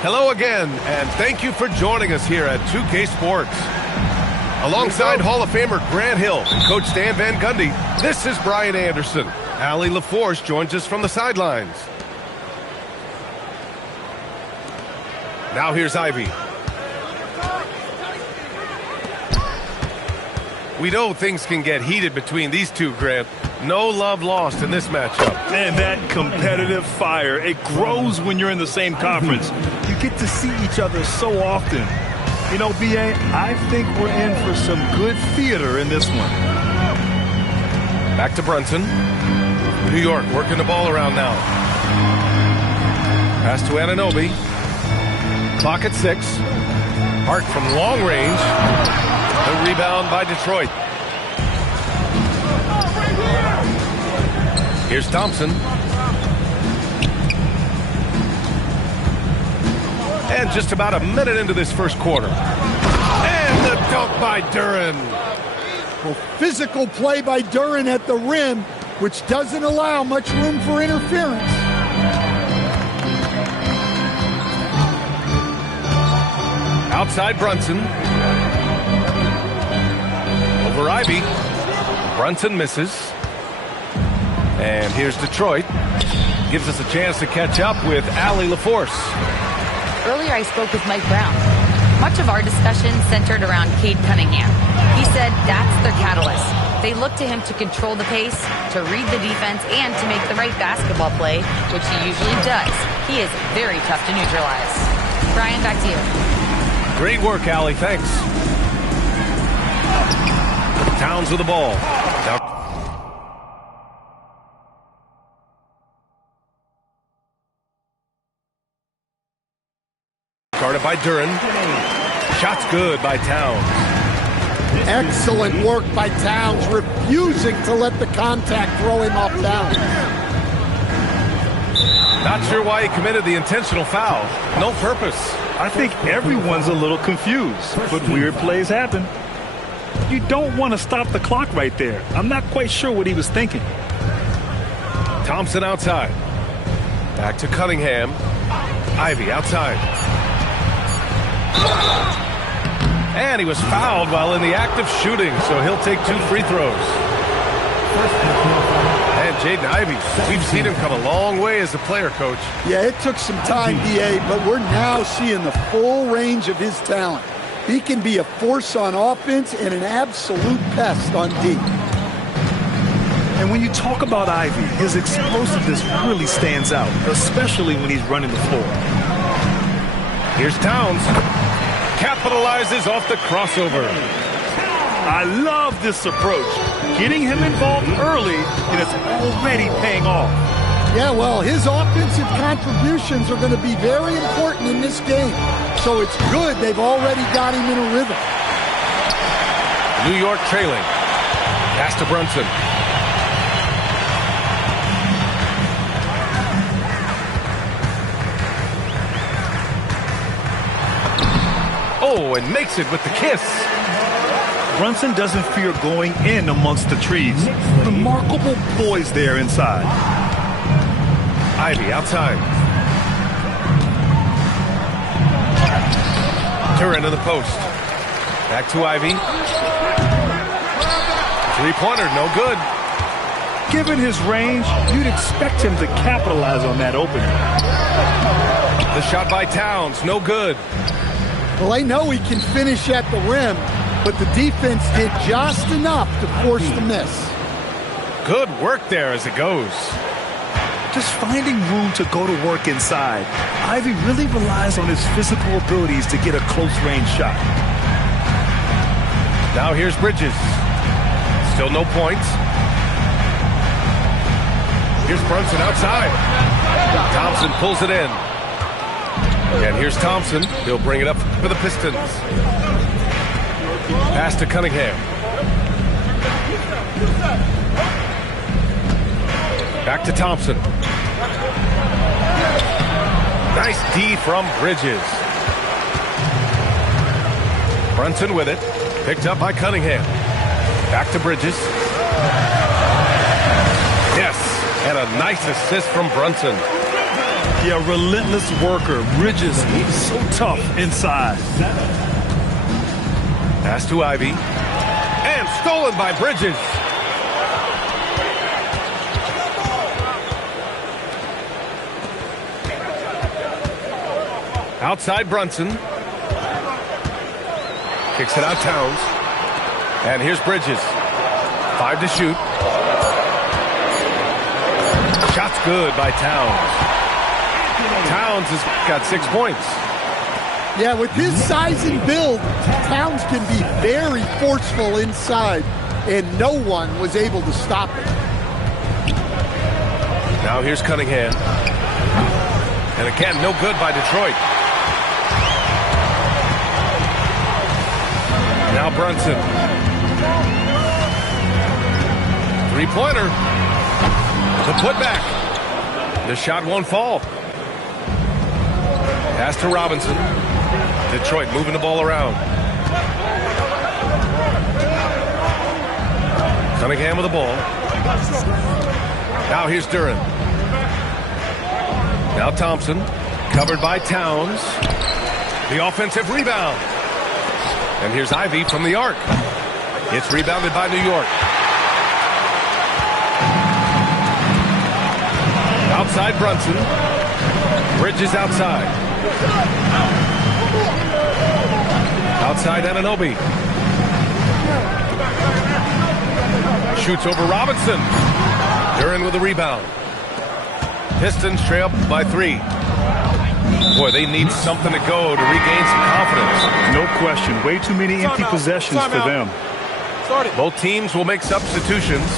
Hello again, and thank you for joining us here at 2K Sports. Alongside Hall of Famer Grant Hill and Coach Stan Van Gundy, this is Brian Anderson. Allie LaForce joins us from the sidelines. Now here's Ivy. We know things can get heated between these two, Grant. No love lost in this matchup. And that competitive fire, it grows when you're in the same conference. You get to see each other so often. You know, B.A., I think we're in for some good theater in this one. Back to Brunson. New York working the ball around now. Pass to Anunoby. Clock at 6. Hart from long range. The rebound by Detroit. Here's Thompson. And just about a minute into this first quarter. And the dunk by Duren. Well, physical play by Duren at the rim, which doesn't allow much room for interference. Outside Brunson. Over Ivy. Brunson misses. And here's Detroit. Gives us a chance to catch up with Allie LaForce. Earlier I spoke with Mike Brown. Much of our discussion centered around Cade Cunningham. He said that's their catalyst. They look to him to control the pace, to read the defense, and to make the right basketball play, which he usually does. He is very tough to neutralize. Brian, back to you. Great work, Allie. Thanks. Towns with the ball. Now guarded by Duren. Shot's good by Towns. Excellent work by Towns, refusing to let the contact throw him off balance. Not sure why he committed the intentional foul. No purpose. I think everyone's a little confused, but weird plays happen. You don't want to stop the clock right there. I'm not quite sure what he was thinking. Thompson outside. Back to Cunningham. Ivy outside. And he was fouled while in the act of shooting, so he'll take 2 free throws. And Jaden Ivey, we've seen him come a long way as a player, Coach. Yeah, it took some time, B.A., but we're now seeing the full range of his talent. He can be a force on offense and an absolute pest on D. And when you talk about Ivy, his explosiveness really stands out, especially when he's running the floor. Here's Towns. Capitalizes off the crossover. I love this approach. Getting him involved early, and it's already paying off. Yeah, well, his offensive contributions are going to be very important in this game. So it's good they've already got him in a rhythm. New York trailing. Pass to Brunson. Oh, and makes it with the kiss. Brunson doesn't fear going in amongst the trees. Remarkable poise there inside. Ivy outside. Duren in the post. Back to Ivy. Three-pointer, no good. Given his range, you'd expect him to capitalize on that opening. The shot by Towns, no good. Well, I know he can finish at the rim, but the defense did just enough to force the miss. Good work there as it goes. Just finding room to go to work inside. Ivy really relies on his physical abilities to get a close-range shot. Now here's Bridges. Still no points. Here's Brunson outside. Thompson pulls it in. And here's Thompson. He'll bring it up for the Pistons. Pass to Cunningham. Back to Thompson. Nice D from Bridges. Brunson with it. Picked up by Cunningham. Back to Bridges. Yes, and a nice assist from Brunson. Yeah, relentless worker. Bridges, he's so tough inside. Pass to Ivy. And stolen by Bridges. Outside Brunson. Kicks it out Towns. And here's Bridges. 5 to shoot. Shot's good by Towns. Towns has got 6 points. Yeah, with his size and build, Towns can be very forceful inside, and no one was able to stop it. Now here's Cunningham. And again, no good by Detroit. Now Brunson. Three-pointer. The putback. The shot won't fall. Pass to Robinson. Detroit moving the ball around. Cunningham with the ball. Now here's Duran. Now Thompson. Covered by Towns. The offensive rebound. And here's Ivy from the arc. It's rebounded by New York. Outside Brunson. Bridges outside. Outside Anunoby. Shoots over Robinson. Duran with the rebound. Pistons trail by 3. Boy, they need something to go to regain some confidence. No question. Way too many empty possessions for them. Both teams will make substitutions.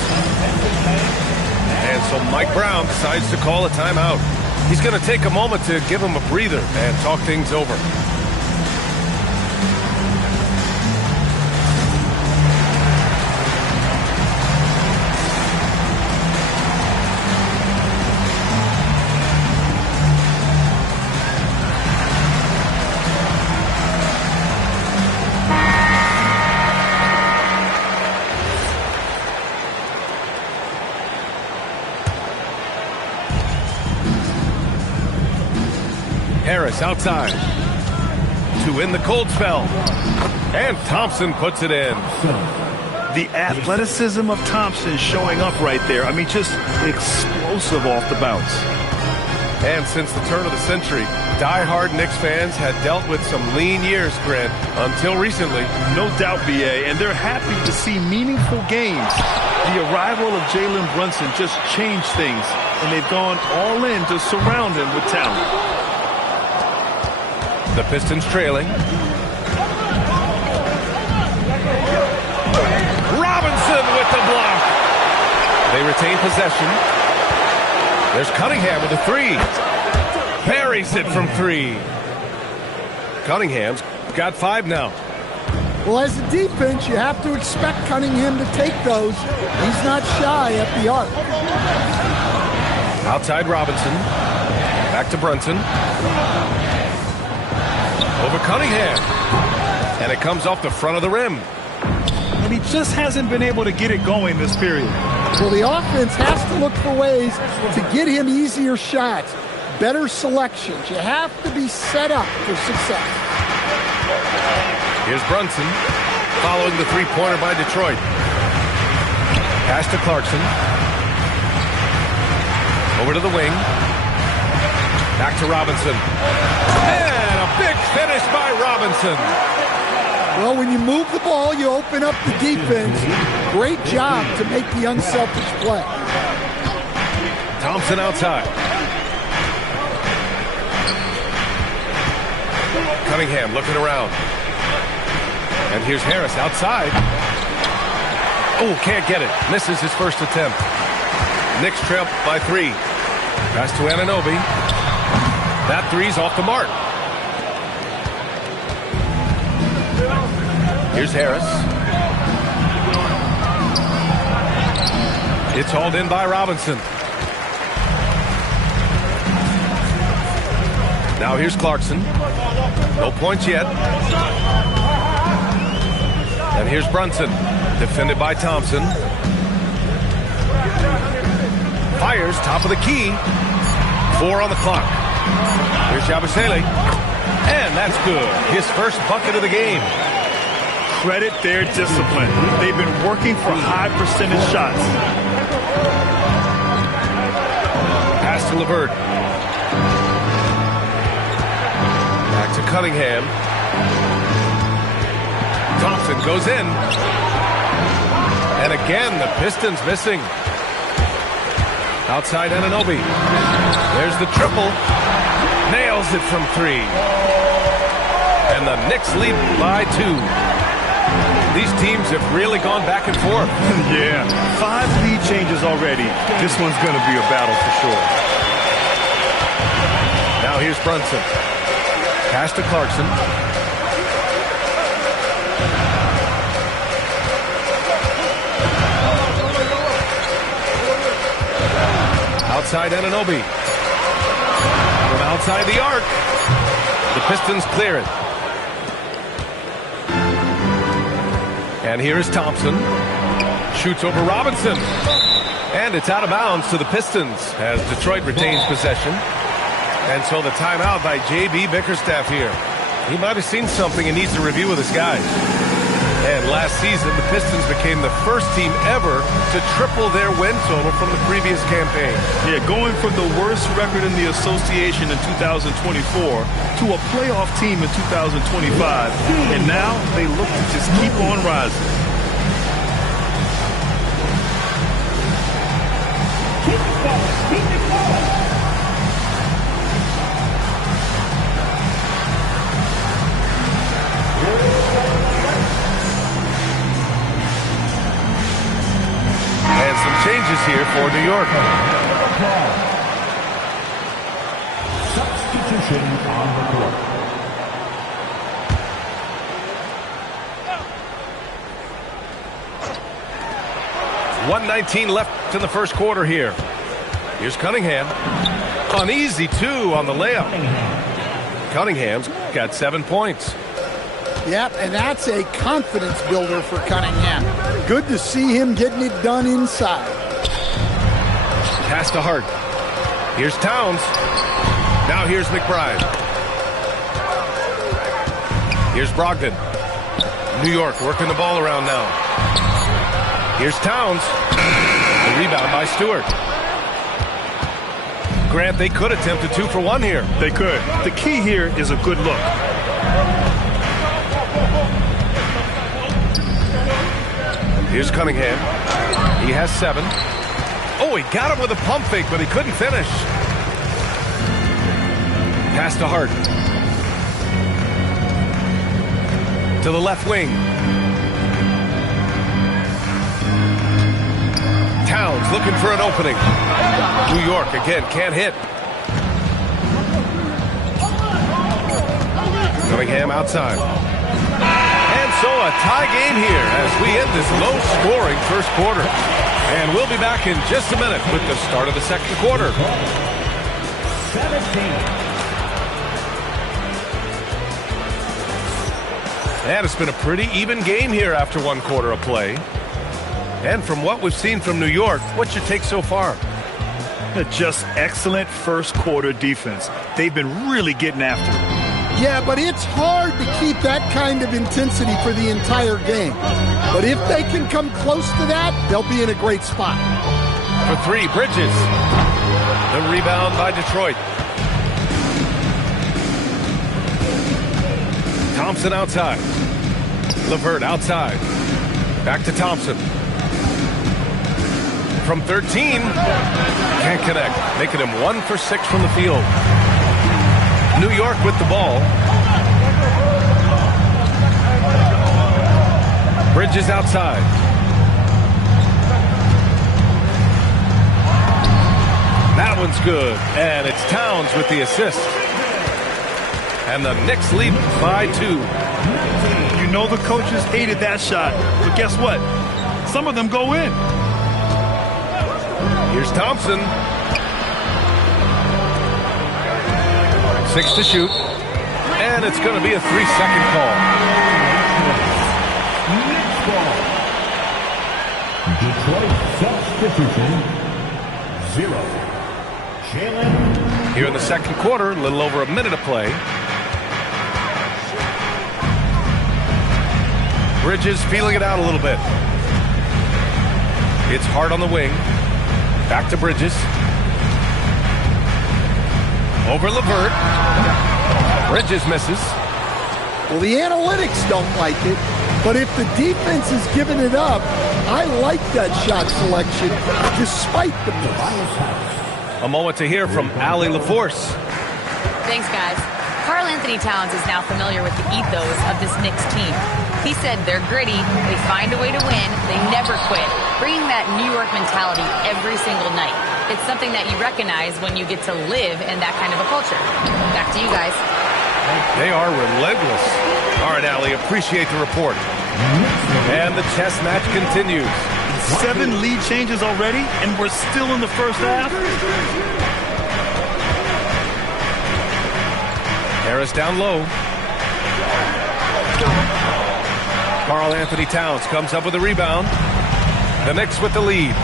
And so Mike Brown decides to call a timeout. He's going to take a moment to give him a breather and talk things over. Harris outside to end the cold spell. And Thompson puts it in. The athleticism of Thompson showing up right there. I mean, just explosive off the bounce. And since the turn of the century, die-hard Knicks fans had dealt with some lean years, Grant, until recently. No doubt, BA, and they're happy to see meaningful games. The arrival of Jalen Brunson just changed things, and they've gone all in to surround him with talent. The Pistons trailing. Robinson with the block. They retain possession. There's Cunningham with a 3. Buries it from 3. Cunningham's got 5 now. Well, as a defense, you have to expect Cunningham to take those. He's not shy at the arc. Outside Robinson. Back to Brunson. Over Cunningham. And it comes off the front of the rim. And he just hasn't been able to get it going this period. Well, the offense has to look for ways to get him easier shots, better selections. You have to be set up for success. Here's Brunson following the three-pointer by Detroit. Pass to Clarkson. Over to the wing. Back to Robinson. And a big finish by Robinson. Well, when you move the ball, you open up the defense. Great job to make the unselfish play. Thompson outside. Cunningham looking around. And here's Harris outside. Oh, can't get it. Misses his first attempt. Knicks trail by 3. Pass to Anunoby. That 3's off the mark. Here's Harris. It's hauled in by Robinson. Now here's Clarkson. No points yet. And here's Brunson. Defended by Thompson. Fires top of the key. 4 on the clock. Here's Yabusele. And that's good. His first bucket of the game. Credit their discipline. They've been working for high percentage shots. Pass to LeVert. Back to Cunningham. Thompson goes in. And again, the Pistons missing. Outside Anunoby. There's the triple. Nails it from 3. And the Knicks lead by 2. These teams have really gone back and forth. Yeah, 5 lead changes already. This one's going to be a battle for sure. Now here's Brunson. Pass to Clarkson. Outside Anunoby. From outside the arc. The Pistons clear it. And here is Thompson. Shoots over Robinson. And it's out of bounds to the Pistons as Detroit retains possession. And so the timeout by J.B. Bickerstaff here. He might have seen something and needs to review with his guys. And last season, the Pistons became the first team ever to triple their win total from the previous campaign. Yeah, going from the worst record in the association in 2024 to a playoff team in 2025. And now they look to just keep on rising. And some changes here for New York. Substitution on the court. .119 left in the first quarter here. Here's Cunningham. An easy 2 on the layup. Cunningham's got 7 points. Yep, and that's a confidence builder for Cunningham. Good to see him getting it done inside. Pass to Hart. Here's Towns. Now here's McBride. Here's Brogdon. New York working the ball around now. Here's Towns. The rebound by Stewart. Grant, they could attempt a 2 for 1 here. They could. The key here is a good look. Here's Cunningham. He has 7. Oh, he got him with a pump fake, but he couldn't finish. Pass to Hart. To the left wing. Towns looking for an opening. New York again can't hit. Cunningham outside. And so a tie game here as we end this low-scoring first quarter. And we'll be back in just a minute with the start of the second quarter. 17. And it's been a pretty even game here after 1 quarter of play. And from what we've seen from New York, what's your take so far? Just excellent first quarter defense. They've been really getting after it. Yeah, but it's hard to keep that kind of intensity for the entire game. But if they can come close to that, they'll be in a great spot. For 3, Bridges. The rebound by Detroit. Thompson outside. LeVert outside. Back to Thompson. From 13. Can't connect. Making him 1 for 6 from the field. New York with the ball. Bridges outside. That one's good. And it's Towns with the assist. And the Knicks lead by 2. You know the coaches hated that shot. But guess what? Some of them go in. Here's Thompson. 6 to shoot. And it's going to be a 3-second call. Next ball. Detroit substitution 0. Jalen Here in the second quarter, a little over a minute of play. Bridges feeling it out a little bit. It's hard on the wing. Back to Bridges. Over LeVert. Bridges misses. Well, the analytics don't like it, but if the defense is giving it up, I like that shot selection despite the miss. A moment to hear from Allie LaForce. Thanks, guys. Karl Anthony Towns is now familiar with the ethos of this Knicks team. He said they're gritty, they find a way to win, they never quit, bringing that New York mentality every single night. It's something that you recognize when you get to live in that kind of a culture. Back to you guys. They are relentless. All right, Allie, appreciate the report. And the chess match continues. 7 lead changes already, and we're still in the first half. Harris down low. Karl Anthony Towns comes up with a rebound. The Knicks with the lead.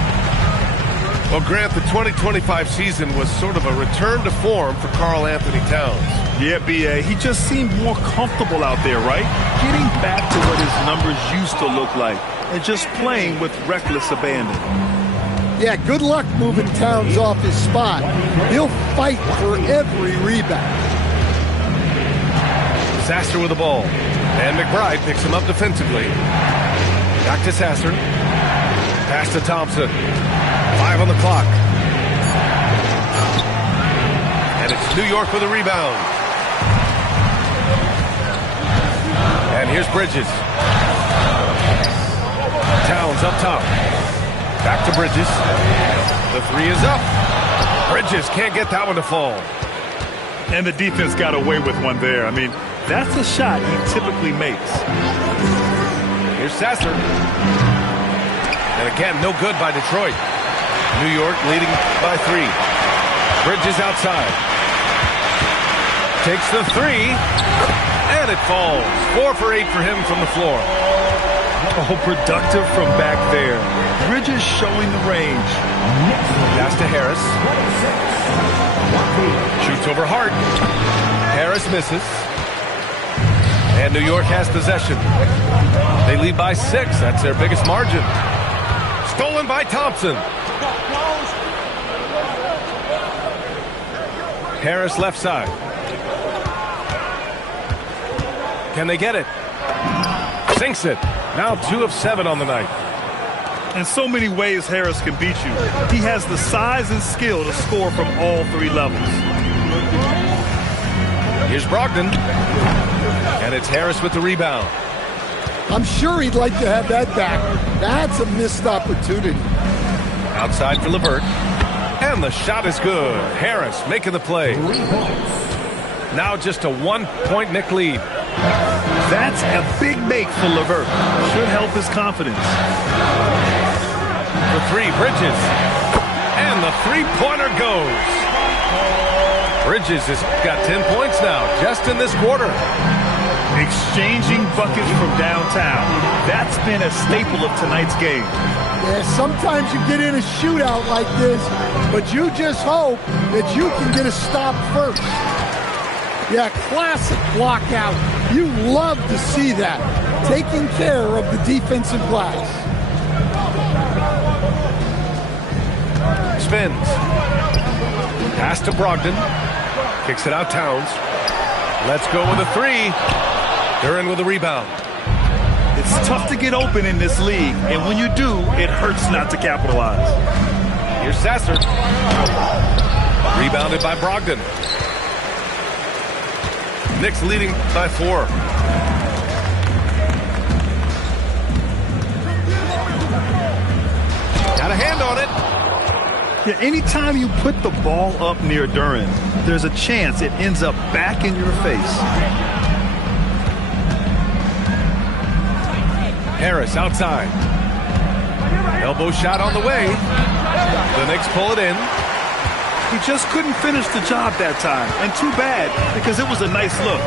Well, Grant, the 2025 season was sort of a return to form for Karl Anthony Towns. Yeah, B.A. He just seemed more comfortable out there, right? Getting back to what his numbers used to look like and just playing with reckless abandon. Yeah, good luck moving Towns off his spot. He'll fight for every rebound. Sasser with the ball. And McBride picks him up defensively. Back to Sasser. Pass to Thompson. 5 on the clock. And it's New York with a rebound. And here's Bridges. Towns up top. Back to Bridges. The 3 is up. Bridges can't get that one to fall. And the defense got away with one there. I mean, that's a shot he typically makes. Here's Sasser. And again, no good by Detroit. New York leading by 3. Bridges outside. Takes the 3. And it falls. 4 for 8 for him from the floor. Oh, productive from back there. Bridges showing the range. Pass to Harris. Shoots over Hart. Harris misses. And New York has possession. They lead by 6. That's their biggest margin. Stolen by Thompson. Harris left side. Can they get it? Sinks it. Now 2 of 7 on the night. In so many ways, Harris can beat you. He has the size and skill to score from all 3 levels. Here's Brogdon. And it's Harris with the rebound. I'm sure he'd like to have that back. That's a missed opportunity. Outside for LeVert. And the shot is good. Harris making the play. Now just a 1-point Knick lead. That's a big make for LeVert. Should help his confidence. For 3, Bridges. And the 3-pointer goes. Bridges has got 10 points now, just in this quarter. Exchanging buckets from downtown. That's been a staple of tonight's game. Yeah, sometimes you get in a shootout like this, but you just hope that you can get a stop first. Yeah, classic block out. You love to see that. Taking care of the defensive glass. Spins. Pass to Brogdon. Kicks it out Towns. Let's go with a 3. Duran with a rebound. It's tough to get open in this league, and when you do, it hurts not to capitalize. Here's Sasser. Rebounded by Brogdon. Knicks leading by 4. Got a hand on it. Yeah, anytime you put the ball up near Duran, there's a chance it ends up back in your face. Harris outside. Elbow shot on the way. The Knicks pull it in. He just couldn't finish the job that time, and too bad, because it was a nice look.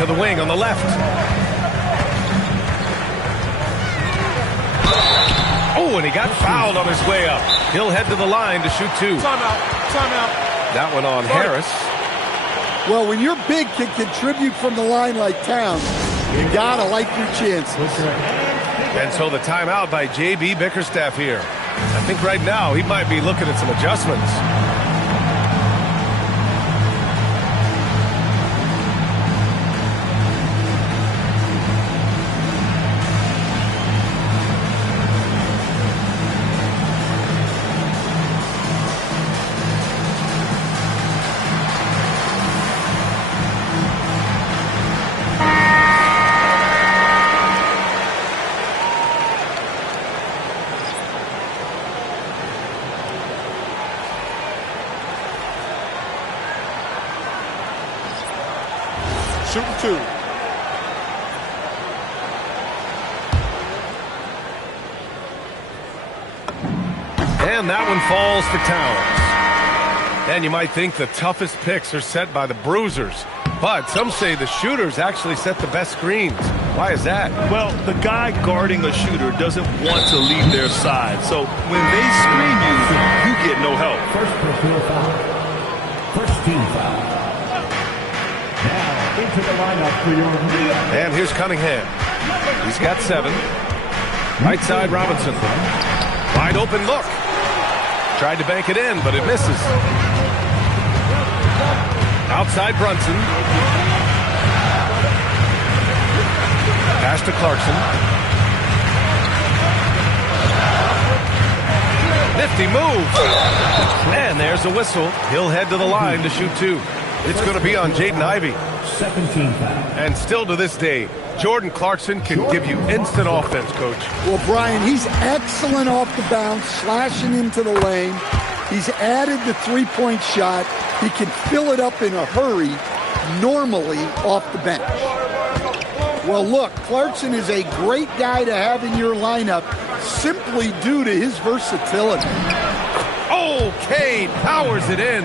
To the wing on the left. Oh, and he got fouled on his way up. He'll head to the line to shoot 2. Timeout. That one on Harris. Well, when your big can contribute from the line like Towns, you gotta like your chances. And so the timeout by J.B. Bickerstaff here. I think right now he might be looking at some adjustments. Shooting 2. And that one falls for Towns. And you might think the toughest picks are set by the bruisers. But some say the shooters actually set the best screens. Why is that? Well, the guy guarding a shooter doesn't want to leave their side. So when they screen you, you get no help. First personal foul. First team foul. Now into the lineup for your And here's Cunningham. He's got 7. Right side Robinson. Wide open look. Tried to bank it in, but it misses. Outside Brunson. Pass to Clarkson. Nifty move. And there's a whistle. He'll head to the line to shoot 2. It's going to be on Jaden Ivey. 17 foul. And still to this day, Jordan Clarkson can give you instant offense, Coach. Well, Brian, he's excellent off the bounce, slashing into the lane. He's added the three-point shot. He can fill it up in a hurry, normally off the bench. Well, look, Clarkson is a great guy to have in your lineup simply due to his versatility. Oh, Cade powers it in.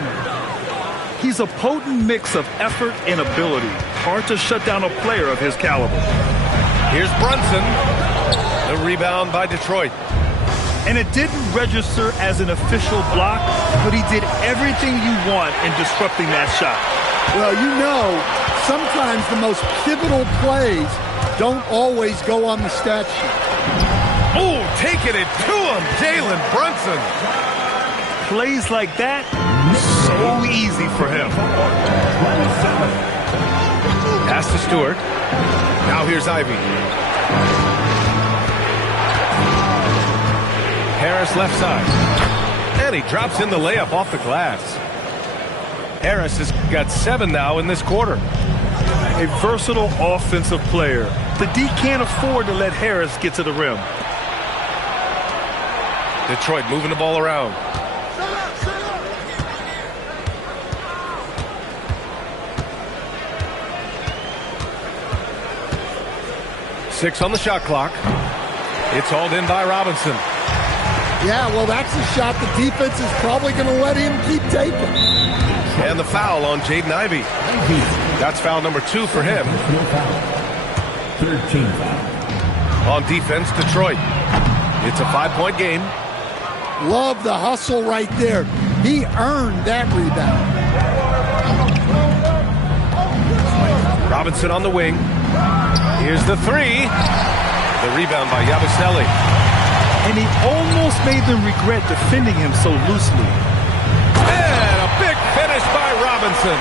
He's a potent mix of effort and ability. Hard to shut down a player of his caliber. Here's Brunson. The rebound by Detroit. And it didn't register as an official block, but he did everything you want in disrupting that shot. Well, you know, sometimes the most pivotal plays don't always go on the stat sheet. Oh, taking it to him, Jalen Brunson. Plays like that, so easy for him. Pass to Stewart. Now here's Ivey. Harris left side. And he drops in the layup off the glass. Harris has got 7 now in this quarter. A versatile offensive player. The D can't afford to let Harris get to the rim. Detroit moving the ball around. Six on the shot clock. It's hauled in by Robinson. Yeah, well, that's a shot the defense is probably going to let him keep taking. And the foul on Jaden Ivey. That's foul number 2 for him. Third team foul. On defense, Detroit. It's a 5-point game. Love the hustle right there. He earned that rebound. Robinson on the wing. Here's the 3. The rebound by Yabusele. And he almost made them regret defending him so loosely. And a big finish by Robinson.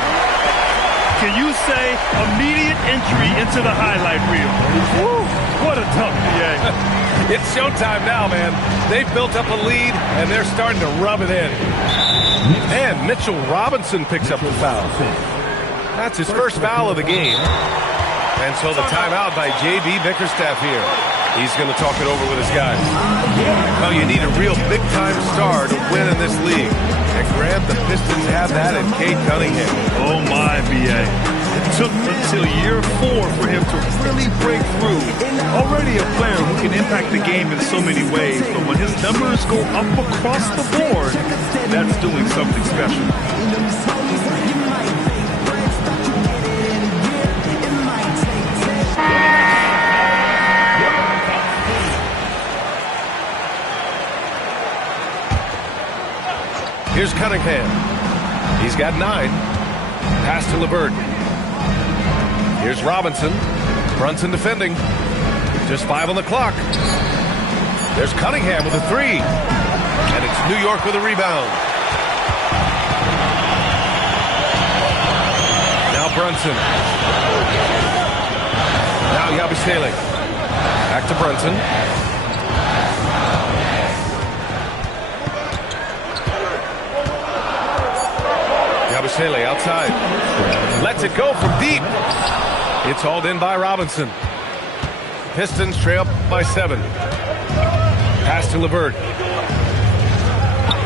Can you say immediate entry into the highlight reel? Woo, what a tough PA. It's showtime now, man. They've built up a lead, and they're starting to rub it in. And Mitchell Robinson picks up the foul. That's his first foul of the game. And so the timeout by J.B. Bickerstaff here. He's going to talk it over with his guys. Well, you need a real big-time star to win in this league. And Grant, the Pistons have that in Cade Cunningham. Oh, my, B.A. It took until year 4 for him to really break through. Already a player who can impact the game in so many ways, but when his numbers go up across the board, that's doing something special. Here's Cunningham. He's got 9. Pass to LeVert. Here's Robinson. Brunson defending. Just 5 on the clock. There's Cunningham with a 3. And it's New York with a rebound. Now Brunson. Now Yabusele. Back to Brunson. Yabusele outside. Lets it go from deep. It's hauled in by Robinson. Pistons trail by 7. Pass to LeVert.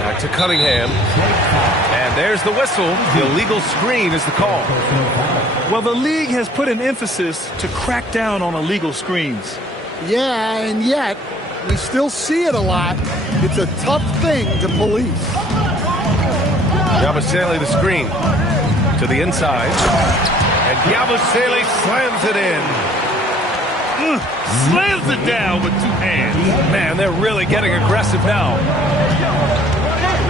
Back to Cunningham. And there's the whistle. The illegal screen is the call. Well, the league has put an emphasis to crack down on illegal screens. Yeah, and yet we still see it a lot. It's a tough thing to police. Yabusele the screen to the inside. And Yabusele slams it in. Slams it down with 2 hands. Man, they're really getting aggressive now.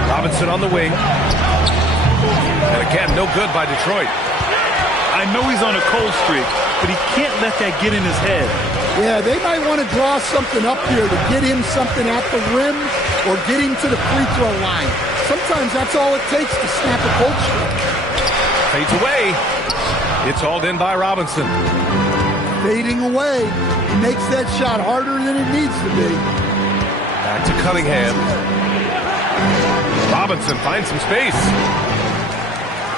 Robinson on the wing. And again, no good by Detroit. I know he's on a cold streak, but he can't let that get in his head. Yeah, they might want to draw something up here to get him something at the rim or get him to the free throw line. Sometimes that's all it takes to snap a cold streak. Fades away. It's hauled in by Robinson. Fading away. He makes that shot harder than it needs to be. Back to Cunningham. Robinson finds some space.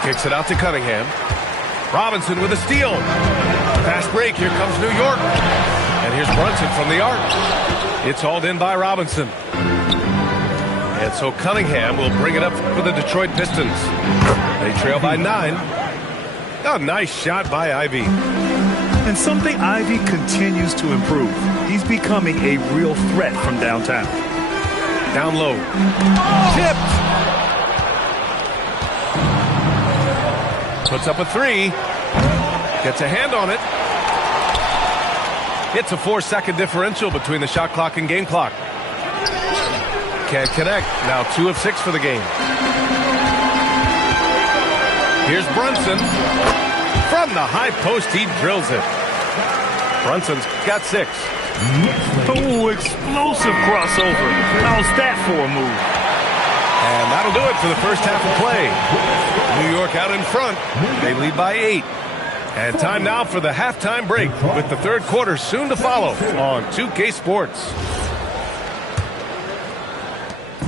Kicks it out to Cunningham. Robinson with a steal. Fast break. Here comes New York. And here's Brunson from the arc. It's hauled in by Robinson. And so Cunningham will bring it up for the Detroit Pistons. They trail by 9. A nice shot by Ivy. And something Ivy continues to improve. He's becoming a real threat from downtown. Down low. Tipped. Puts up a 3. Gets a hand on it. It's a 4-second differential between the shot clock and game clock. Can't connect. Now 2 of 6 for the game. Here's Brunson. From the high post, he drills it. Brunson's got 6. Oh, explosive crossover. How's that for a move? And that'll do it for the first half of play. New York out in front. They lead by 8. And time now for the halftime break with the third quarter soon to follow on 2K Sports.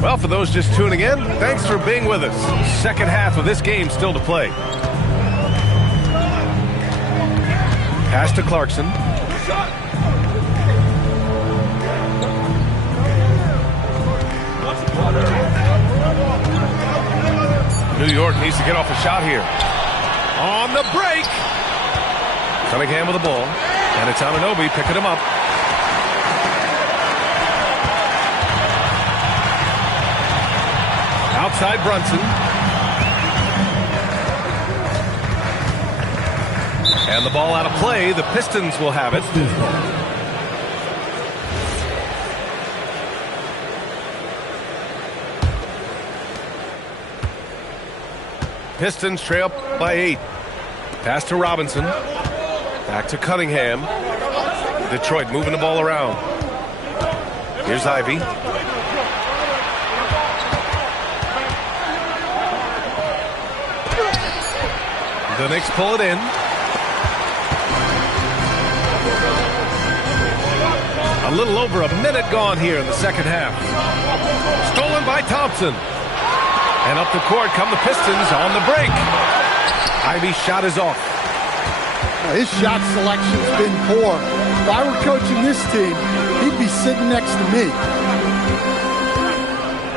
Well, for those just tuning in, thanks for being with us. Second half of this game still to play. Pass to Clarkson. New York needs to get off a shot here. On the break. Cunningham with the ball. And it's Anunoby picking him up. Outside Brunson. And the ball out of play. The Pistons will have it. Pistons trail by 8. Pass to Robinson. Back to Cunningham. Detroit moving the ball around. Here's Ivy. The Knicks pull it in. A little over a minute gone here in the second half. Stolen by Thompson. And up the court come the Pistons on the break. Ivy's shot is off. His shot selection's been poor. If I were coaching this team, he'd be sitting next to me.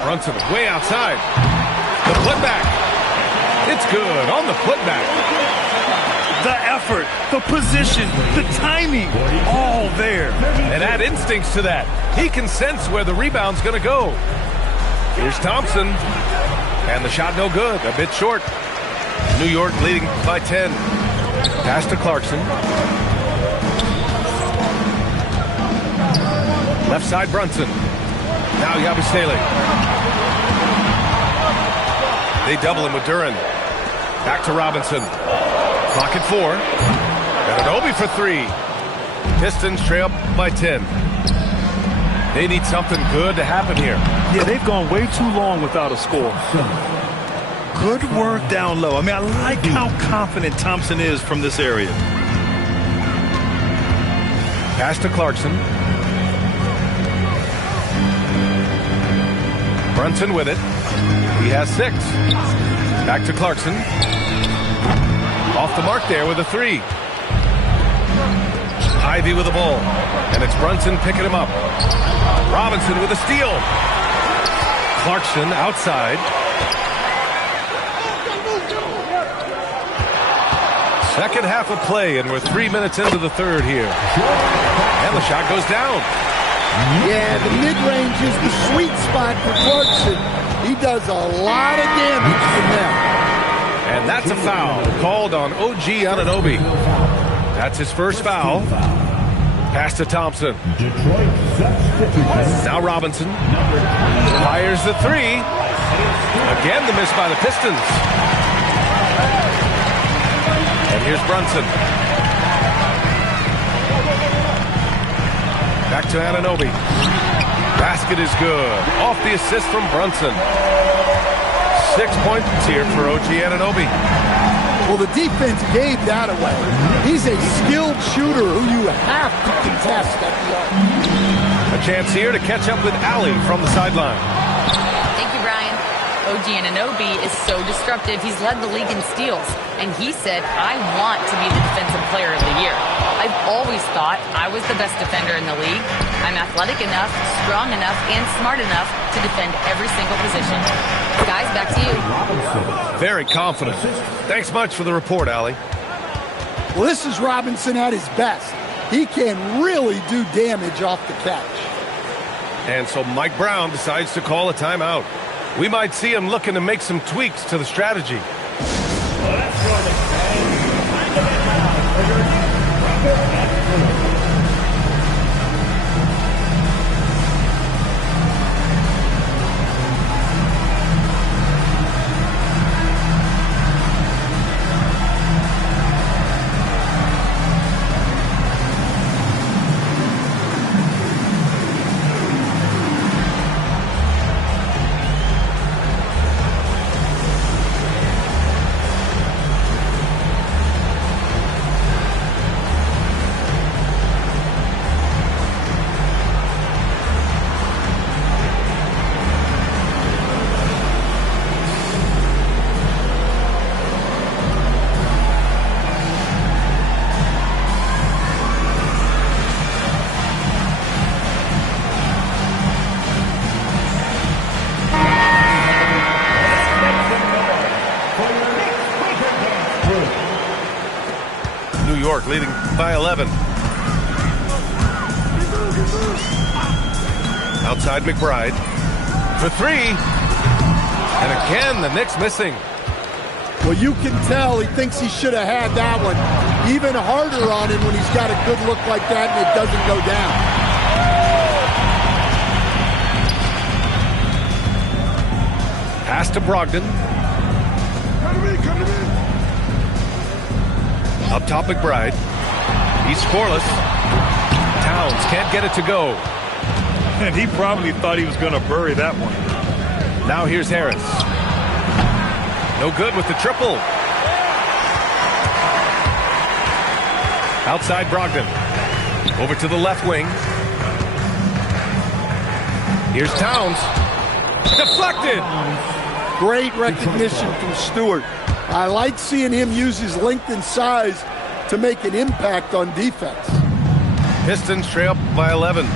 Brunson way outside. The putback. It's good on the putback. The effort, the position, the timing, all there. And add instincts to that. He can sense where the rebound's going to go. Here's Thompson. And the shot no good. A bit short. New York leading by 10. Pass to Clarkson. Left side Brunson. Now Yabusele. They double him with Duran. Back to Robinson. Clock at 4. Ananobi for 3. Pistons trail by 10. They need something good to happen here. Yeah, they've gone way too long without a score. Good work down low. I mean, I like how confident Thompson is from this area. Pass to Clarkson. Brunson with it. He has 6. Back to Clarkson. Off the mark there with a 3. Ivy with the ball. And it's Brunson picking him up. Robinson with a steal. Clarkson outside. Second half of play, and we're 3 minutes into the third here. And the shot goes down. Yeah, the mid-range is the sweet spot for Clarkson. He does a lot of damage from there. And that's a foul called on OG Anunoby. That's his first foul. Pass to Thompson. Now Robinson fires the 3. Again, the miss by the Pistons. And here's Brunson. Back to Anunoby. Basket is good. Off the assist from Brunson. 6 points here for OG Anunoby. Well, the defense gave that away. He's a skilled shooter who you have to contest at the arc. A chance here to catch up with Allie from the sideline. Thank you, Brian. OG Anunoby is so disruptive. He's led the league in steals. And he said, I want to be the defensive player of the year. I've always thought I was the best defender in the league. I'm athletic enough, strong enough, and smart enough to defend every single position. Guys, back to you. Very confident. Thanks much for the report, Allie. Well, this is Robinson at his best. He can really do damage off the catch. And so Mike Brown decides to call a timeout. We might see him looking to make some tweaks to the strategy. Leading by 11. Outside McBride for 3. And again, the Knicks missing. Well, you can tell he thinks he should have had that one. Even harder on him when he's got a good look like that and it doesn't go down. Pass to Brogdon. Up top, McBride. He's scoreless. Towns can't get it to go. And he probably thought he was going to bury that one. Now here's Harris. No good with the triple. Outside Brogdon. Over to the left wing. Here's Towns. Deflected. Great recognition from Stewart. I like seeing him use his length and size to make an impact on defense. Pistons trail by 11.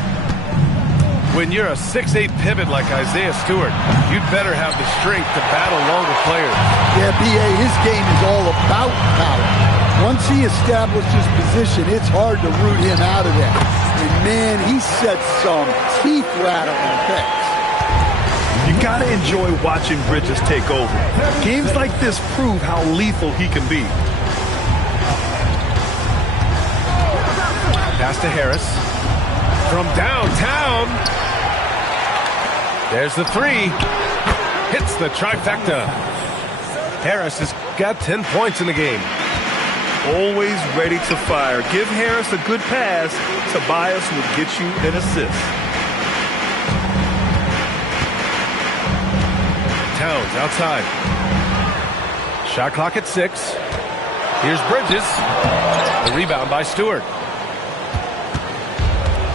When you're a 6'8 pivot like Isaiah Stewart, you'd better have the strength to battle longer players. Yeah, B.A., his game is all about power. Once he establishes position, it's hard to root him out of there. And man, he sets some teeth-rattling picks. You got to enjoy watching Bridges take over. Games like this prove how lethal he can be. Pass to Harris. From downtown. There's the 3. Hits the trifecta. Harris has got 10 points in the game. Always ready to fire. Give Harris a good pass. Tobias will get you an assist. Towns outside. Shot clock at 6. Here's Bridges. The rebound by Stewart.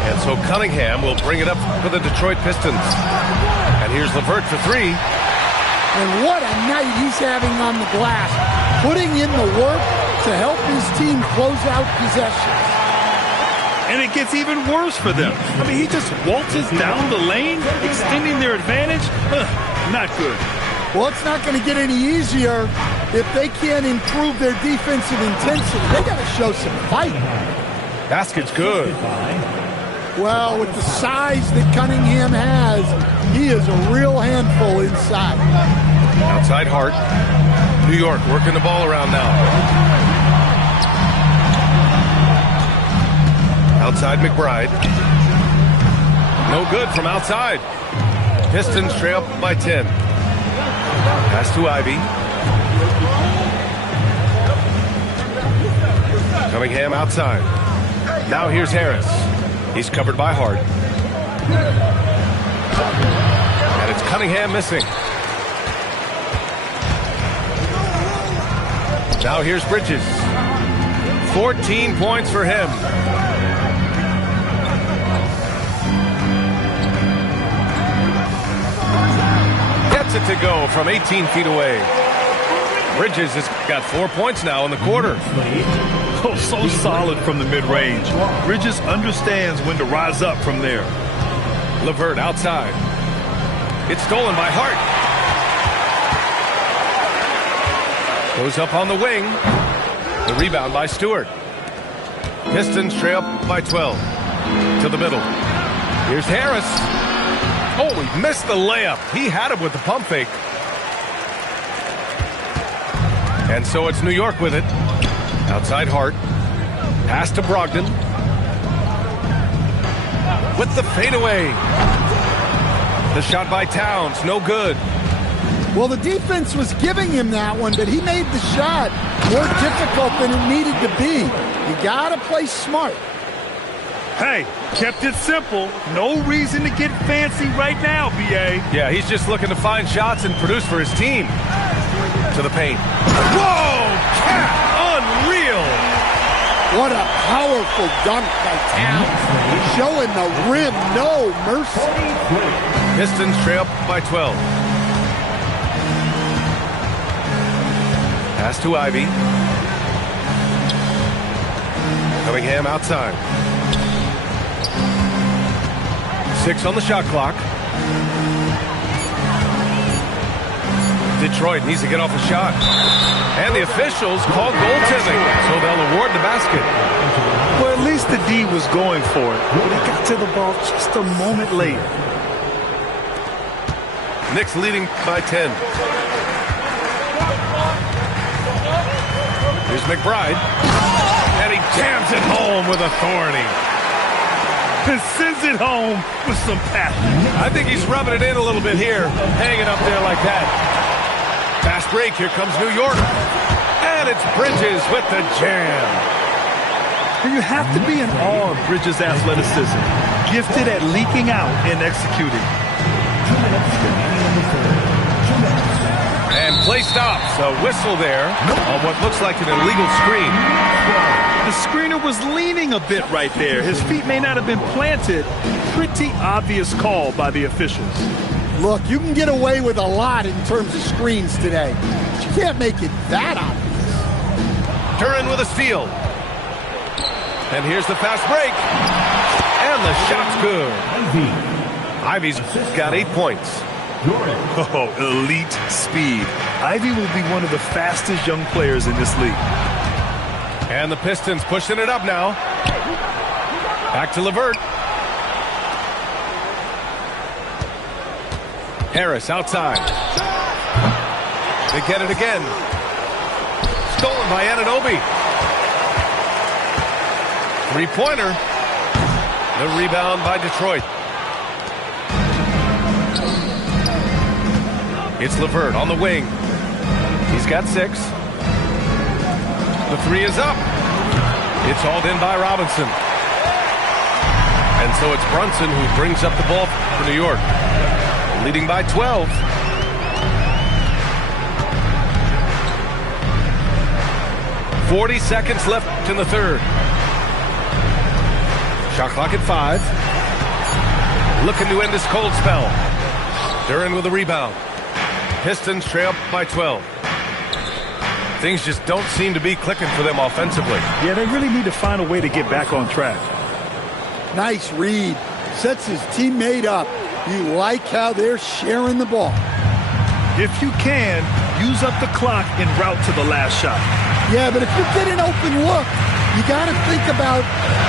And so Cunningham will bring it up for the Detroit Pistons. And here's LeVert for 3. And what a night he's having on the glass, putting in the work to help his team close out possessions. And it gets even worse for them. I mean, he just waltzes down the lane, extending their advantage. Not good. Well, it's not going to get any easier if they can't improve their defensive intensity. They got to show some fight. Basket's good. Well, with the size that Cunningham has, he is a real handful inside. Outside Hart. New York working the ball around now. Outside McBride. No good from outside. Pistons trail by 10. Pass to Ivy. Cunningham outside. Now here's Harris. He's covered by Hart. And it's Cunningham missing. Now here's Bridges. 14 points for him. Gets it to go from 18 feet away. Bridges has got 4 points now in the quarter. Oh, so solid from the mid-range. Bridges understands when to rise up from there. LeVert outside. It's stolen by Hart. Goes up on the wing. The rebound by Stewart. Pistons trail by 12. To the middle. Here's Harris. Oh, he missed the layup. He had him with the pump fake. And so it's New York with it. Outside Hart. Pass to Brogdon. With the fadeaway. The shot by Towns. No good. Well, the defense was giving him that one, but he made the shot more difficult than it needed to be. You got to play smart. Hey, kept it simple. No reason to get fancy right now, B.A. Yeah, he's just looking to find shots and produce for his team. To the paint. Whoa! Cat! Unreal! What a powerful dunk by Towns. Showing the rim no mercy. Pistons trail by 12. Pass to Ivy. Cunningham outside. 6 on the shot clock. Detroit needs to get off a shot. And the officials call goaltending, so they'll award the basket. Well, at least the D was going for it, but he got to the ball just a moment late. Knicks leading by 10. Here's McBride. And he jams it home with authority. And sends it home with some passion. I think he's rubbing it in a little bit here, hanging up there like that. Fast break, here comes New York. And it's Bridges with the jam. And you have to be in awe of Bridges' athleticism. Gifted at leaking out and executing. And play stops. A whistle there on what looks like an illegal screen. The screener was leaning a bit right there. His feet may not have been planted. Pretty obvious call by the officials. Look, you can get away with a lot in terms of screens today. But you can't make it that obvious. Turin with a steal. And here's the fast break. And the shot's good. Ivy's got 8 points. Oh, elite speed. Ivy will be one of the fastest young players in this league. And the Pistons pushing it up now. Back to LeVert. Harris outside. They get it again. Stolen by Anunoby. Three-pointer. The rebound by Detroit. It's LeVert on the wing. He's got 6. The 3 is up. It's hauled in by Robinson. And so it's Brunson who brings up the ball for New York, leading by 12. "40 seconds left in the third. Shot clock at 5. Looking to end this cold spell. Duran with a rebound. Pistons trail by 12. Things just don't seem to be clicking for them offensively. Yeah, they really need to find a way to get back on track. Nice read. Sets his teammate up. You like how they're sharing the ball. If you can, use up the clock en route to the last shot. Yeah, but if you get an open look, you got to think about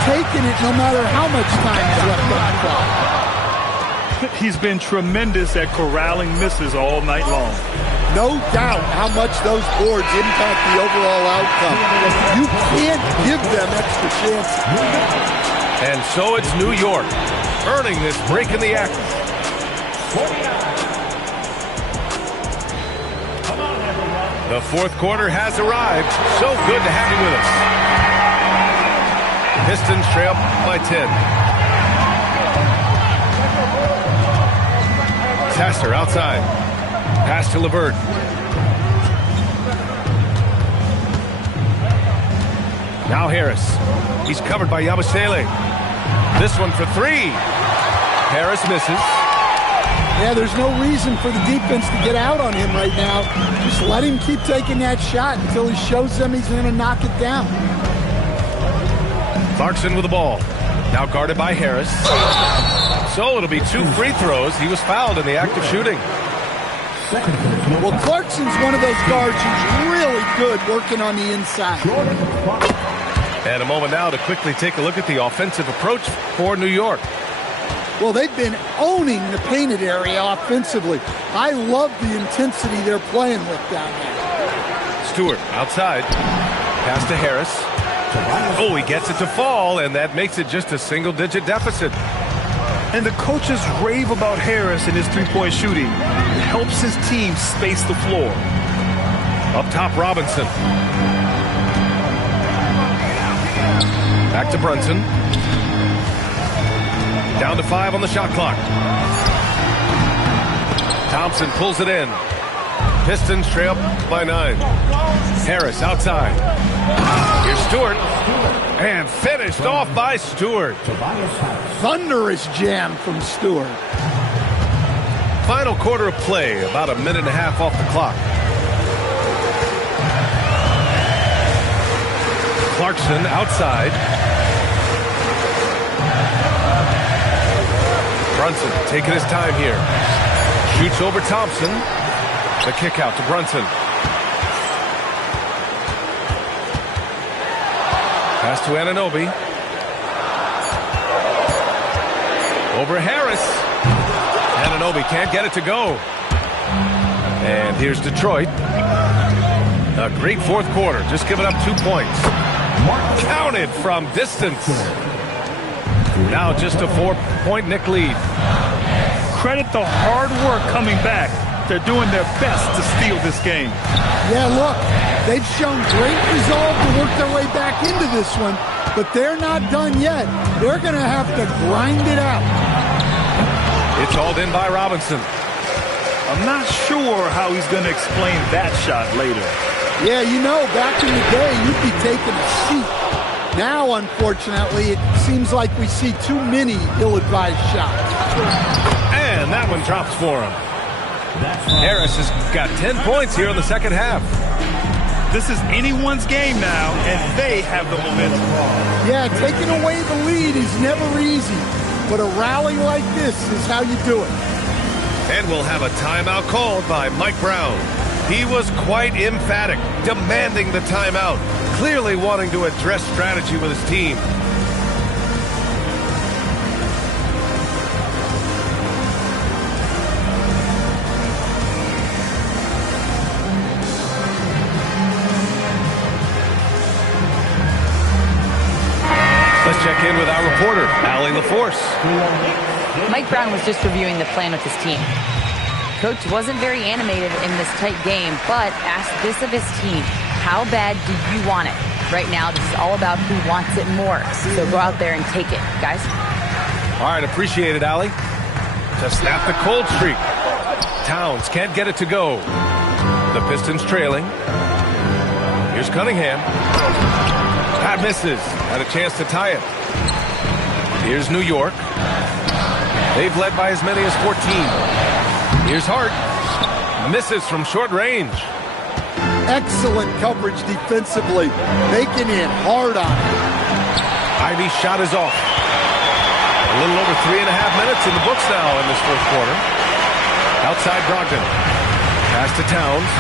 taking it no matter how much time is left on the clock. He's been tremendous at corralling misses all night long. No doubt how much those boards impact the overall outcome. You can't give them extra chances. And so it's New York earning this break in the act. The fourth quarter has arrived. So good to have you with us. Pistons trail by 10. Taster outside. Pass to LeVert. Now Harris. He's covered by Yabusele. This one for 3. Harris misses. Yeah, there's no reason for the defense to get out on him right now. Just let him keep taking that shot until he shows them he's going to knock it down. Clarkson with the ball. Now guarded by Harris. So it'll be 2 free throws. He was fouled in the act of shooting. Well, Clarkson's one of those guards who's really good working on the inside. And a moment now to quickly take a look at the offensive approach for New York. Well, they've been owning the painted area offensively. I love the intensity they're playing with down there. Stewart outside. Pass to Harris. Oh, he gets it to fall, and that makes it just a single-digit deficit. And the coaches rave about Harris and his three-point shooting. It helps his team space the floor. Up top, Robinson. Back to Brunson. Down to 5 on the shot clock. Thompson pulls it in. Pistons trail by 9. Harris outside. Here's Stewart. And finished off by Stewart. Thunderous jam from Stewart. Final quarter of play, about a minute and a half off the clock. Clarkson outside. Brunson taking his time here. Shoots over Thompson. The kick out to Brunson. Pass to Anunoby. Over Harris. Anunoby can't get it to go. And here's Detroit. A great fourth quarter. Just giving up 2 points. Counted from distance. Now just a 4-point Knick lead. Credit the hard work coming back. They're doing their best to steal this game. Yeah, look, they've shown great resolve to work their way back into this one, but they're not done yet. They're going to have to grind it out. It's hauled in by Robinson. I'm not sure how he's going to explain that shot later. Yeah, you know, back in the day, you'd be taking a seat. Now, unfortunately, it seems like we see too many ill-advised shots. And that one drops for him. Harris has got 10 points here in the second half. This is anyone's game now, and they have the momentum. Yeah, taking away the lead is never easy, but a rally like this is how you do it. And we'll have a timeout called by Mike Brown. He was quite emphatic, demanding the timeout, clearly wanting to address strategy with his team. Let's check in with our reporter, Allie LaForce. Mike Brown was just reviewing the plan with his team. Coach wasn't very animated in this tight game, but asked this of his team: how bad do you want it? Right now, this is all about who wants it more. So go out there and take it, guys. All right, appreciate it, Allie. To snap the cold streak. Towns can't get it to go. The Pistons trailing. Here's Cunningham. That misses. Had a chance to tie it. Here's New York. They've led by as many as 14. Here's Hart. Misses from short range. Excellent coverage defensively. Making it hard on him. Ivy's shot is off. A little over 3.5 minutes in the books now in this fourth quarter. Outside Brogdon. Pass to Towns.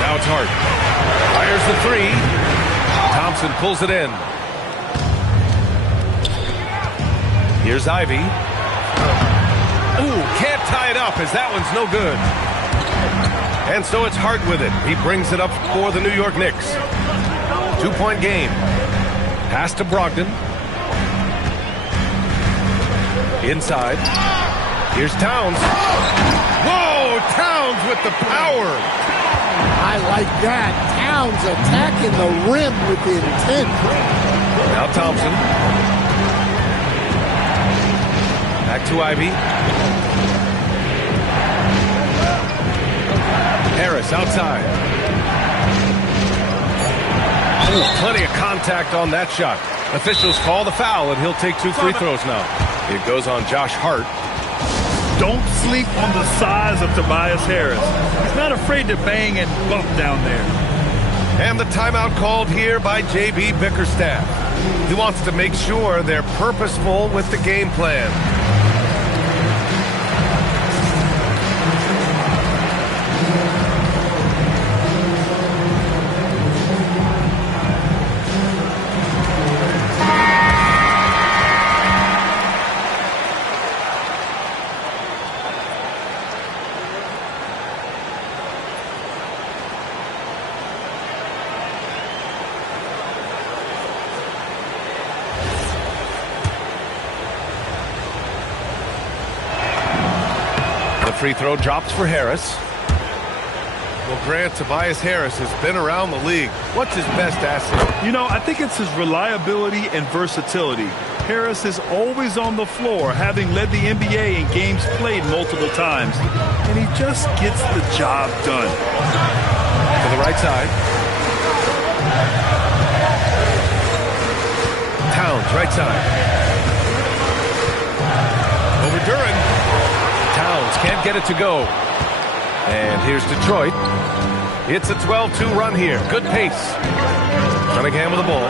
Now it's Hart. Fires the three. Thompson pulls it in. Here's Ivy. Ooh, can't tie it up as that one's no good. And so it's Hart with it. He brings it up for the New York Knicks. 2-point game. Pass to Brogdon. Inside. Here's Towns. Whoa, Towns with the power. I like that. Towns attacking the rim with intent. Now Thompson. Back to Ivy. Harris outside. Ooh, plenty of contact on that shot. Officials call the foul, and he'll take 2 free throws now. It goes on Josh Hart. Don't sleep on the size of Tobias Harris. He's not afraid to bang and bump down there. And the timeout called here by J.B. Bickerstaff. He wants to make sure they're purposeful with the game plan. Free throw drops for Harris. Well, Grant, Tobias Harris has been around the league. What's his best asset? You know, I think it's his reliability and versatility. Harris is always on the floor, having led the NBA in games played multiple times. And he just gets the job done. To the right side. Towns, right side. Over Duran. Towns can't get it to go. And here's Detroit. It's a 12-2 run here. Good pace. Cunningham with the ball.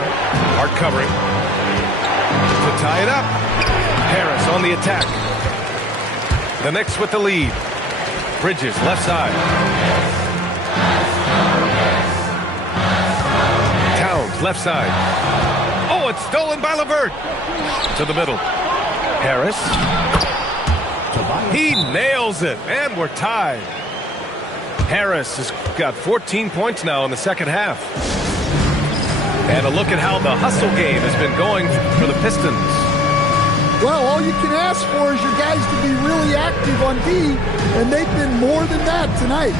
Hart covering. To tie it up. Harris on the attack. The Knicks with the lead. Bridges, left side. Towns, left side. Oh, it's stolen by LeVert. To the middle. Harris. He nails it, and we're tied. Harris has got 14 points now in the second half. And a look at how the hustle game has been going for the Pistons. Well, all you can ask for is your guys to be really active on D, and they've been more than that tonight.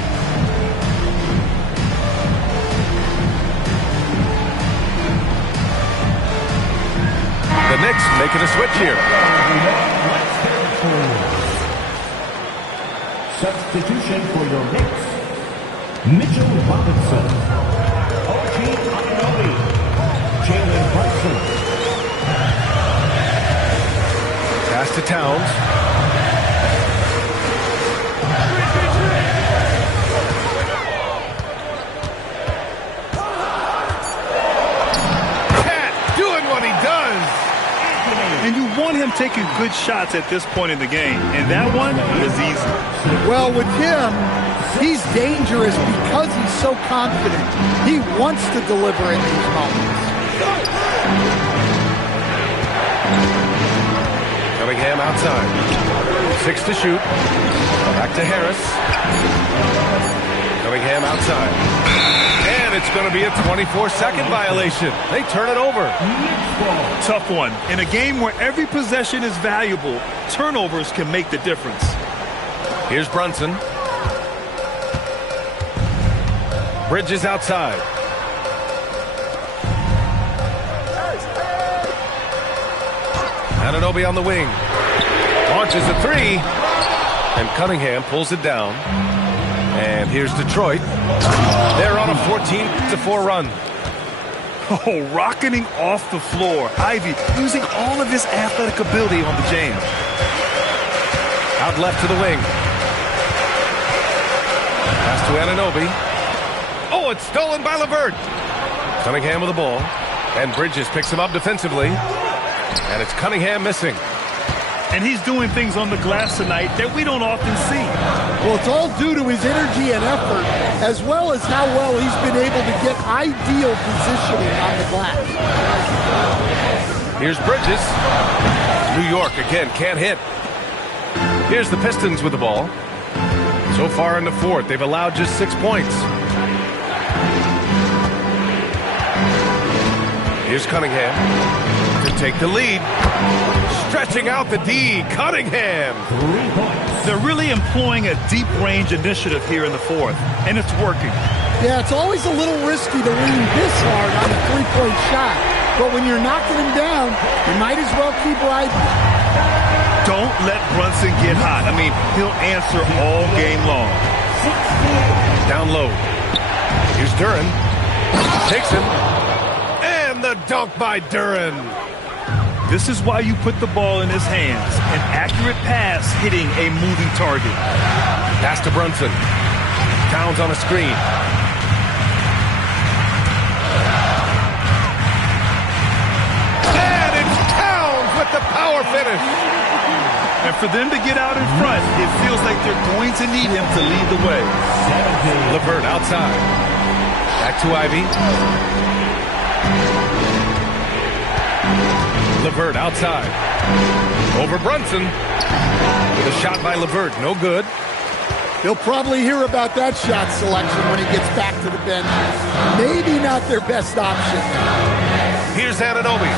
The Knicks making a switch here. Substitution for your Knicks, Mitchell Robinson, O.G. Anunoby, Jalen Brunson. Pass to Towns. Cat doing what he does. And you want him taking good shots at this point in the game. And that one was easy. Well, with him, he's dangerous because he's so confident. He wants to deliver in these moments. Cunningham outside. 6 to shoot. Back to Harris. Cunningham outside. And it's going to be a 24-second violation. They turn it over. Tough one. In a game where every possession is valuable, turnovers can make the difference. Here's Brunson. Bridges outside. Anunoby on the wing. Launches a three. And Cunningham pulls it down. And here's Detroit. They're on a 14-4 run. Oh, rocketing off the floor. Ivy using all of his athletic ability on the jam. Out left to the wing. Pass to Anunoby. Oh, it's stolen by LeVert. Cunningham with the ball. And Bridges picks him up defensively. And it's Cunningham missing. And he's doing things on the glass tonight that we don't often see. Well, it's all due to his energy and effort, as well as how well he's been able to get ideal positioning on the glass. Here's Bridges. New York again can't hit. Here's the Pistons with the ball. So far in the fourth, they've allowed just 6 points. Here's Cunningham to take the lead. Stretching out the D, Cunningham. They're really employing a deep range initiative here in the fourth, and it's working. Yeah, it's always a little risky to lean this hard on a three-point shot. But when you're knocking him down, you might as well keep riding. Don't let Brunson get hot. I mean, he'll answer all game long. Down low. Here's Duren. Takes him. And the dunk by Duren. This is why you put the ball in his hands. An accurate pass hitting a moving target. Pass to Brunson. Towns on a screen. And it's Towns with the power finish. And for them to get out in front, it feels like they're going to need him to lead the way. LeVert outside. Back to Ivy. LeVert outside. Over Brunson. With a shot by LeVert. No good. He'll probably hear about that shot selection when he gets back to the bench. Maybe not their best option. Here's Anunoby.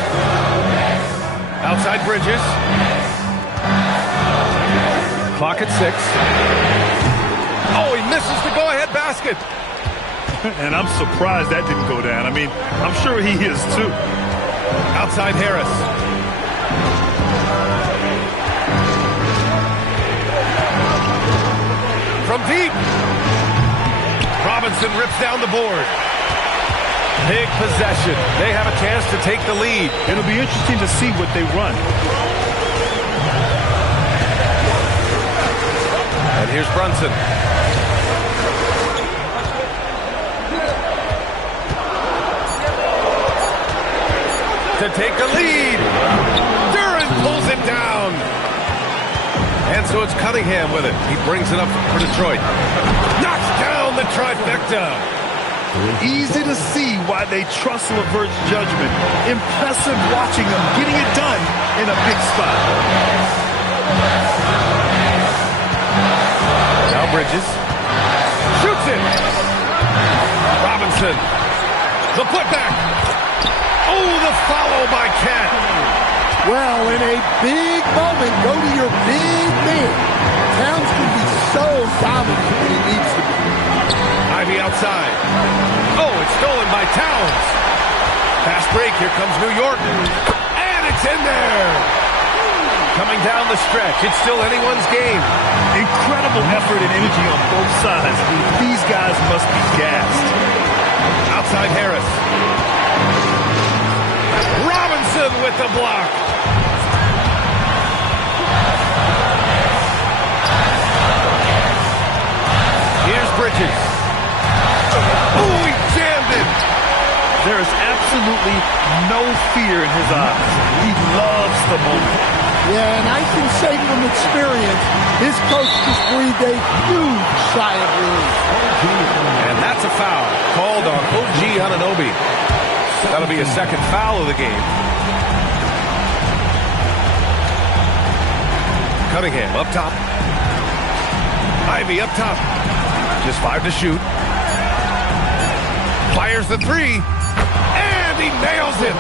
Outside Bridges. Clock at 6. Oh, he misses the go-ahead basket. And I'm surprised that didn't go down. I mean, I'm sure he is too. Outside Harris. From deep. Robinson rips down the board. Big possession. They have a chance to take the lead. It'll be interesting to see what they run. And here's Brunson. To take the lead. Duren pulls it down. And so it's Cunningham with it. He brings it up for Detroit. Knocks down the trifecta. Easy to see why they trust LeVert's judgment. Impressive watching him getting it done in a big spot. Now Bridges. Shoots it. Robinson. The putback. Oh, the follow by Cat. Well, in a big moment, go to your big man. Towns can be so dominant when he needs to be. Ivy outside. Oh, it's stolen by Towns. Fast break. Here comes New York. And it's in there. Coming down the stretch. It's still anyone's game. Incredible effort and energy on both sides. These guys must be gassed. Outside Harris. Robinson with the block. Here's Bridges. Oh, he jammed it. There is absolutely no fear in his eyes. He loves the moment. Yeah, and I can say from experience, his coach just breathed a huge sigh of relief. And that's a foul called on OG Anunoby. That'll be a second foul of the game. Cunningham up top. Ivy up top. Just 5 to shoot. Fires the three. And he nails it.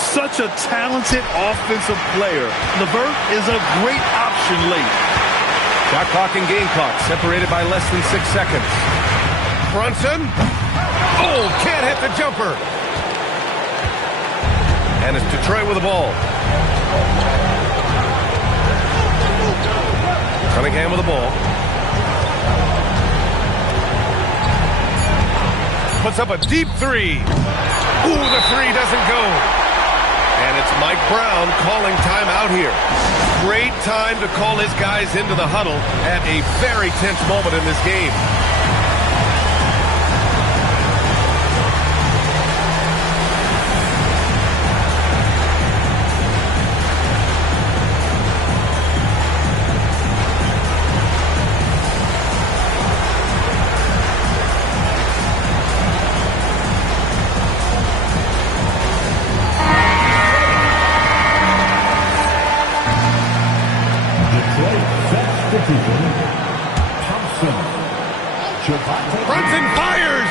Such a talented offensive player. LeVert is a great option late. Shot clock and Gamecocks separated by less than 6 seconds. Brunson. Oh, can't hit the jumper. And it's Detroit with the ball. Cunningham with the ball. Puts up a deep three. Ooh, the three doesn't go. And it's Mike Brown calling timeout here. Great time to call his guys into the huddle at a very tense moment in this game. Brunson fires!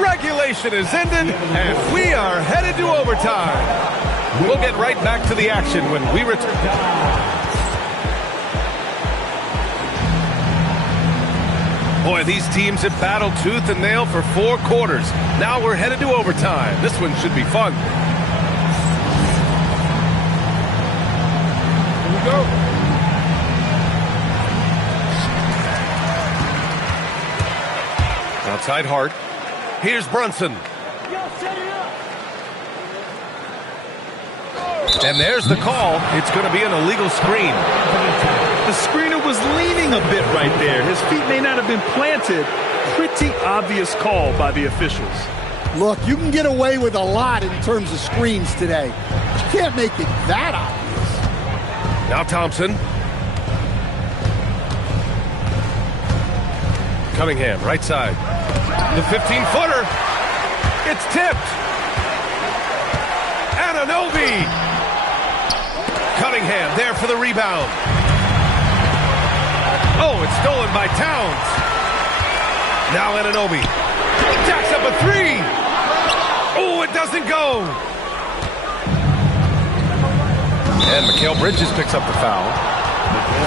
Regulation is ended, and we are headed to overtime. We'll get right back to the action when we return. Boy, these teams have battled tooth and nail for 4 quarters. Now we're headed to overtime. This one should be fun. Here we go. Outside Hart. Here's Brunson. And there's the call. It's going to be an illegal screen. The screener was leaning a bit right there. His feet may not have been planted. Pretty obvious call by the officials. Look, you can get away with a lot in terms of screens today. You can't make it that obvious. Now Thompson. Cunningham, right side. The 15-footer. It's tipped. Anunoby. Cunningham there for the rebound. Oh, it's stolen by Towns. Now Anunoby. Jacks up a three. Oh, it doesn't go. And Mikal Bridges picks up the foul.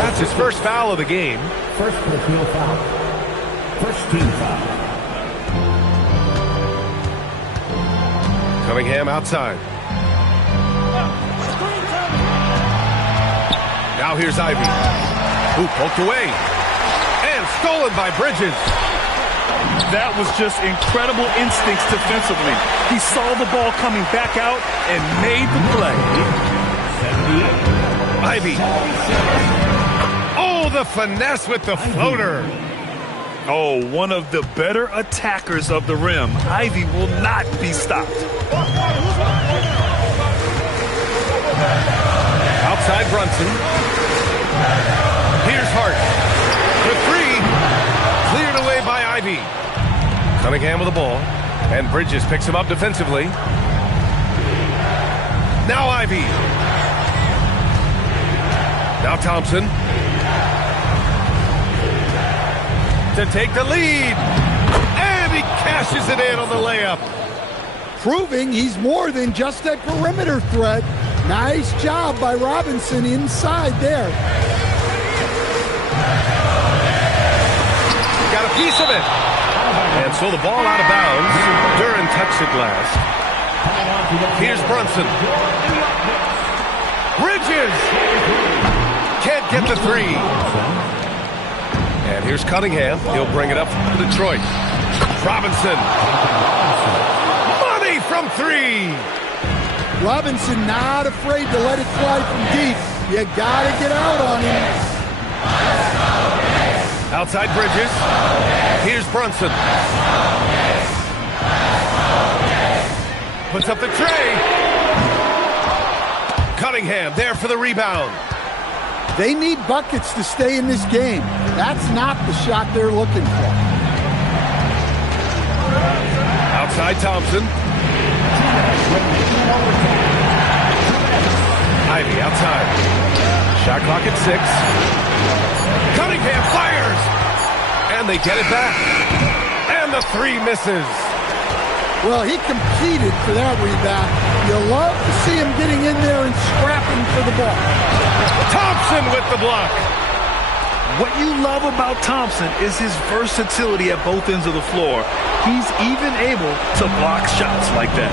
That's his first foul of the game. First personal foul. First team foul. Cunningham outside. Now here's Ivy, who poked away. And stolen by Bridges. That was just incredible instincts defensively. He saw the ball coming back out and made the play. Ivy. Oh, the finesse with the floater. Oh, one of the better attackers of the rim. Ivy will not be stopped. Outside Brunson. Here's Hart. The three. Cleared away by Ivy. Cunningham with the ball. And Bridges picks him up defensively. Now Ivy. Now Thompson. To take the lead. And he cashes it in on the layup. Proving he's more than just a perimeter threat. Nice job by Robinson inside there. Got a piece of it. And so the ball out of bounds. Duran touched it last. Here's Brunson. Bridges. Can't get the three. And here's Cunningham. He'll bring it up for Detroit. Robinson. Money from three. Robinson not afraid to let it fly from deep. You gotta get out on him. Outside Bridges. Here's Brunson. Puts up the tray. Cunningham there for the rebound. They need buckets to stay in this game. That's not the shot they're looking for. Outside Thompson. Ivy outside. Shot clock at 6. Cunningham fires. And they get it back. And the three misses. Well, he competed for that rebound. You love to see him getting in there and scrapping for the ball. Thompson with the block. What you love about Thompson is his versatility at both ends of the floor. He's even able to block shots like that.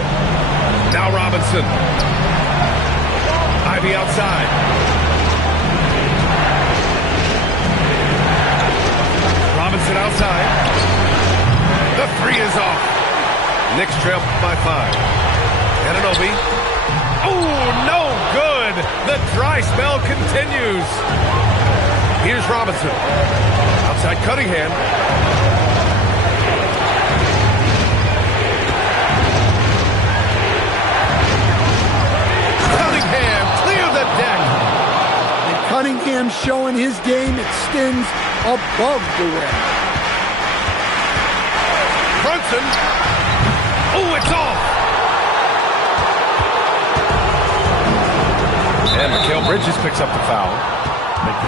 Now Robinson. Ivy outside. Robinson outside. The three is off. Knicks trail by 5. Anunoby. Oh, no good. The dry spell continues. Here's Robinson. Outside Cunningham. Cunningham, clear the deck. And Cunningham showing his game extends above the rim. Brunson. Oh, it's off. And Mikal Bridges picks up the foul.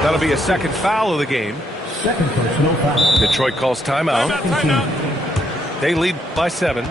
That'll be a second foul of the game. Second personal foul. Detroit calls timeout. They lead by 7.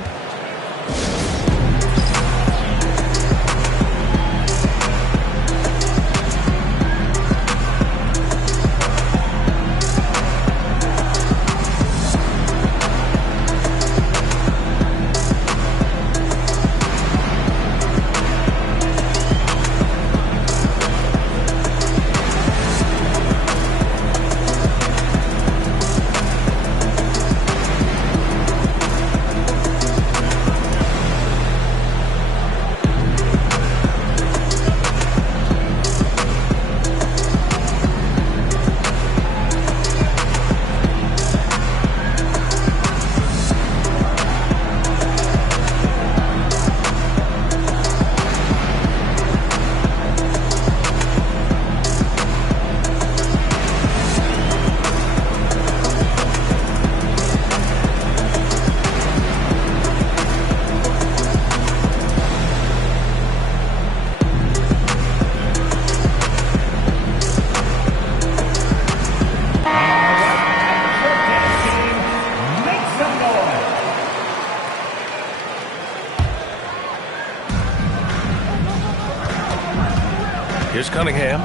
Here's Cunningham.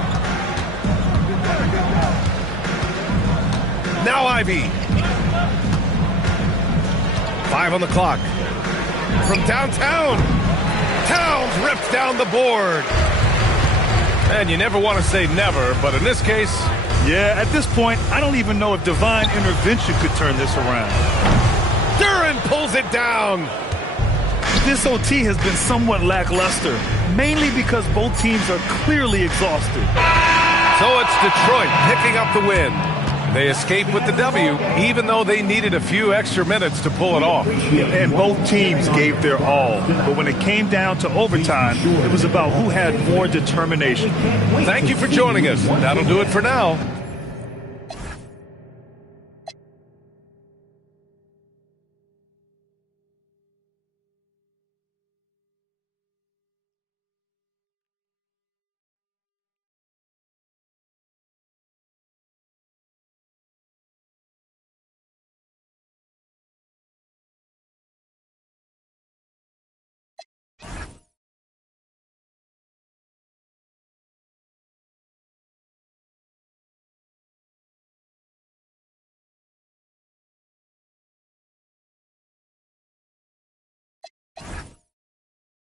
Now Ivy. 5 on the clock. From downtown. Towns ripped down the board. And you never want to say never, but in this case... Yeah, at this point, I don't even know if divine intervention could turn this around. Duran pulls it down. This OT has been somewhat lackluster, mainly because both teams are clearly exhausted. So it's Detroit picking up the win. They escape with the W, even though they needed a few extra minutes to pull it off. And both teams gave their all. But when it came down to overtime, it was about who had more determination. Thank you for joining us. That'll do it for now.